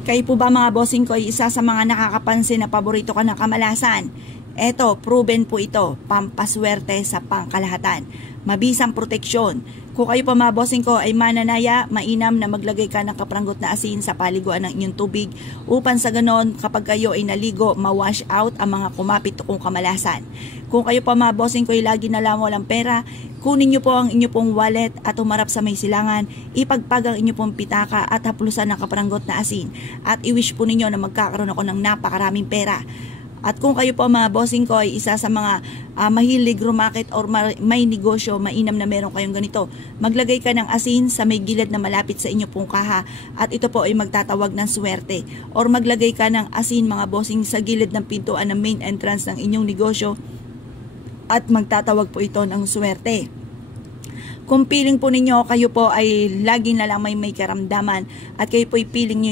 Kayo po ba mga bossing ko ay isa sa mga nakakapansin na paborito ka ng kamalasan? Eto, proven po ito, pampaswerte sa pangkalahatan. Mabisang proteksyon. Kung kayo pa mga bossing ko ay mananaya, mainam na maglagay ka ng kapranggot na asin sa paliguan ng inyong tubig upang sa ganon kapag kayo ay naligo, ma-wash out ang mga kumapit kong kamalasan. Kung kayo pa mga bossing ko ay lagi na lang walang pera, kunin nyo po ang inyo pong wallet at umarap sa may silangan, ipagpag ang inyo pong pitaka at haplusan ng kapranggot na asin at i-wish po ninyo na magkakaroon ako ng napakaraming pera. At kung kayo po mga bossing ko ay isa sa mga mahilig rumakit or may negosyo, mainam na meron kayong ganito. Maglagay ka ng asin sa may gilid na malapit sa inyo pong kaha at ito po ay magtatawag ng swerte. Or maglagay ka ng asin mga bossing sa gilid ng pintuan ng main entrance ng inyong negosyo at magtatawag po ito ng swerte. Kung piling po ninyo kayo po ay lagi na lang may karamdaman at kayo po ay piling nyo